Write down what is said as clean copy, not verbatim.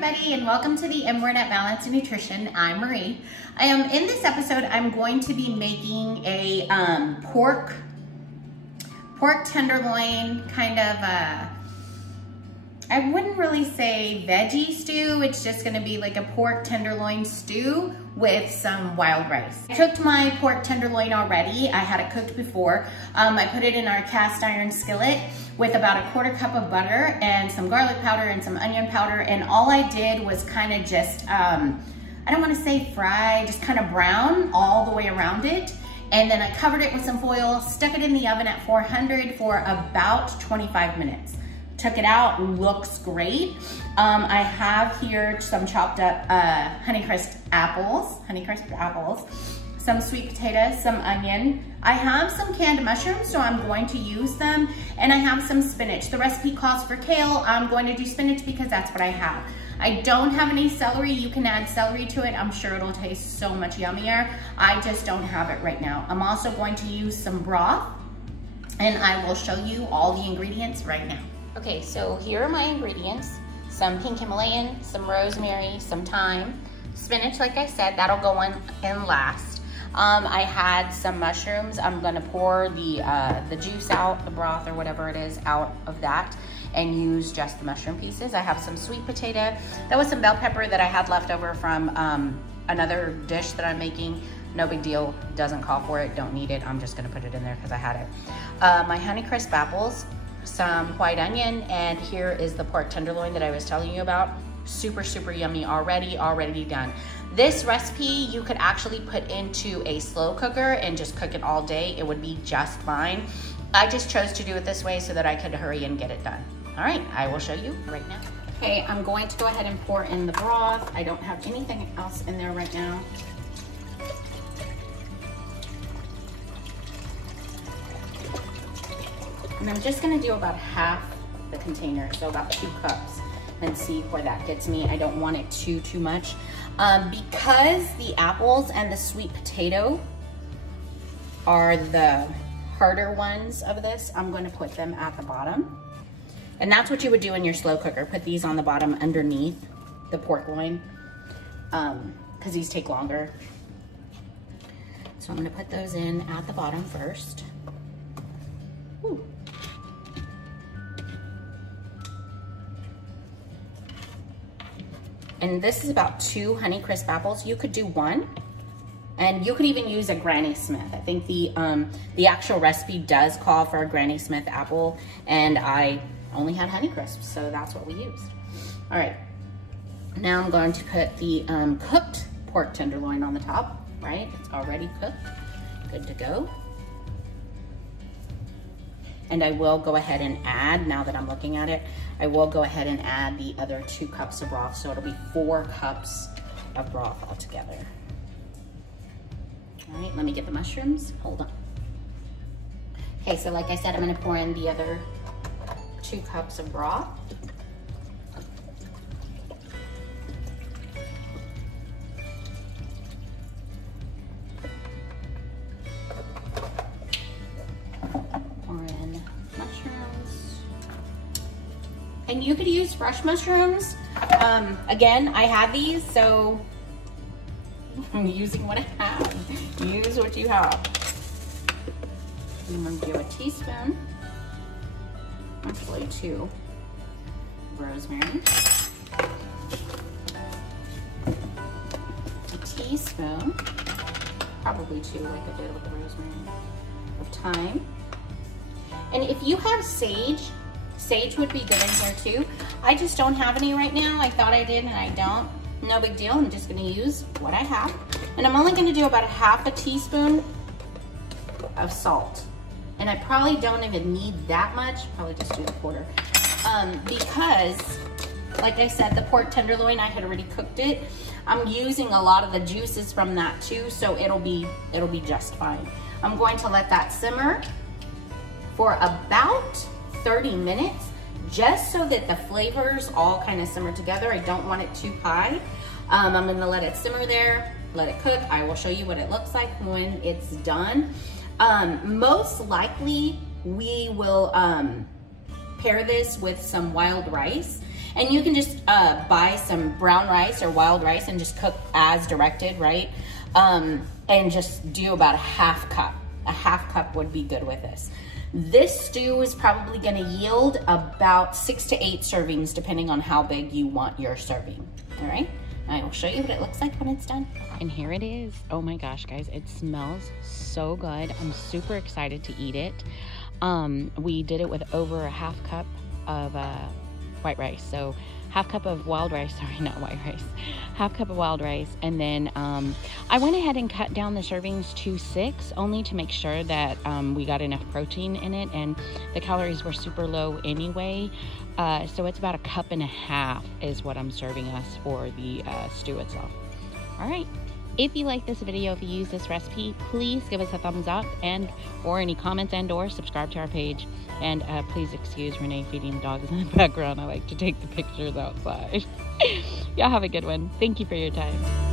everybody, and welcome to the M Word at Balance and Nutrition. I'm Marie. In this episode, I'm going to be making a pork tenderloin kind of I wouldn't really say veggie stew. It's just gonna be like a pork tenderloin stew with some wild rice. I cooked my pork tenderloin already. I had it cooked before. I put it in our cast iron skillet with about a 1/4 cup of butter and some garlic powder and some onion powder. And all I did was kind of just, I don't wanna say fry, just kind of brown all the way around it. And then I covered it with some foil, stuck it in the oven at 400 for about 25 minutes. Took it out, looks great. I have here some chopped up Honeycrisp apples, some sweet potatoes, some onion. I have some canned mushrooms, so I'm going to use them. And I have some spinach. The recipe calls for kale. I'm going to do spinach because that's what I have. I don't have any celery. You can add celery to it. I'm sure it'll taste so much yummier. I just don't have it right now. I'm also going to use some broth, and I will show you all the ingredients right now. Okay, so here are my ingredients. Some pink Himalayan, some rosemary, some thyme, spinach, like I said, that'll go in last. I had some mushrooms. I'm gonna pour the juice out, the broth or whatever it is, out of that and use just the mushroom pieces. I have some sweet potato. That was some bell pepper that I had left over from another dish that I'm making. No big deal, doesn't call for it, don't need it. I'm just gonna put it in there because I had it. My Honeycrisp apples, some white onion, and here is the pork tenderloin that I was telling you about. Super, super yummy already done. This recipe you could actually put into a slow cooker and just cook it all day. It would be just fine. I just chose to do it this way so that I could hurry and get it done. All right, I will show you right now. Okay, I'm going to go ahead and pour in the broth. I don't have anything else in there right now. And I'm just gonna do about half the container, so about 2 cups, and see where that gets me. I don't want it too much. Because the apples and the sweet potato are the harder ones of this, I'm gonna put them at the bottom. And that's what you would do in your slow cooker. Put these on the bottom underneath the pork loin, because these take longer. So I'm gonna put those in at the bottom first. Ooh. And this is about 2 Honeycrisp apples. You could do 1, and you could even use a Granny Smith. I think the actual recipe does call for a Granny Smith apple, and I only had Honeycrisp, so that's what we used. All right, now I'm going to put the cooked pork tenderloin on the top, right? It's already cooked, good to go. And I will go ahead and add, now that I'm looking at it, I will go ahead and add the other 2 cups of broth, so it'll be 4 cups of broth altogether. All right, let me get the mushrooms, hold on. Okay, so like I said, I'm gonna pour in the other 2 cups of broth. And you could use fresh mushrooms. Again, I had these, so I'm using what I have. Use what you have. I'm gonna do a teaspoon, actually 2, rosemary. A teaspoon, probably 2 like I did with the rosemary, of thyme. And if you have sage would be good in here too. I just don't have any right now. I thought I did and I don't. No big deal, I'm just gonna use what I have. And I'm only gonna do about 1/2 teaspoon of salt. And I probably don't even need that much, probably just do 1/4. Because, like I said, the pork tenderloin, I had already cooked it. I'm using a lot of the juices from that too, so it'll be just fine. I'm going to let that simmer for about 30 minutes, just so that the flavors all kind of simmer together. I don't want it too high. I'm gonna let it simmer there, let it cook. I will show you what it looks like when it's done. Most likely we will pair this with some wild rice. And you can just buy some brown rice or wild rice and just cook as directed, right? And just do about a half cup. A half cup would be good with this. This stew is probably gonna yield about 6 to 8 servings, depending on how big you want your serving, all right? I will show you what it looks like when it's done. And here it is. Oh my gosh, guys, it smells so good. I'm super excited to eat it. We did it with over a half cup of white rice. So half cup of wild rice, sorry, not white rice, half cup of wild rice. And then I went ahead and cut down the servings to 6, only to make sure that we got enough protein in it, and the calories were super low anyway. So it's about a cup and a half is what I'm serving us for the stew itself. All right. If you like this video, if you use this recipe, please give us a thumbs up, and or any comments and or subscribe to our page. And please excuse Renee feeding the dogs in the background. I like to take the pictures outside. Y'all have a good one. Thank you for your time.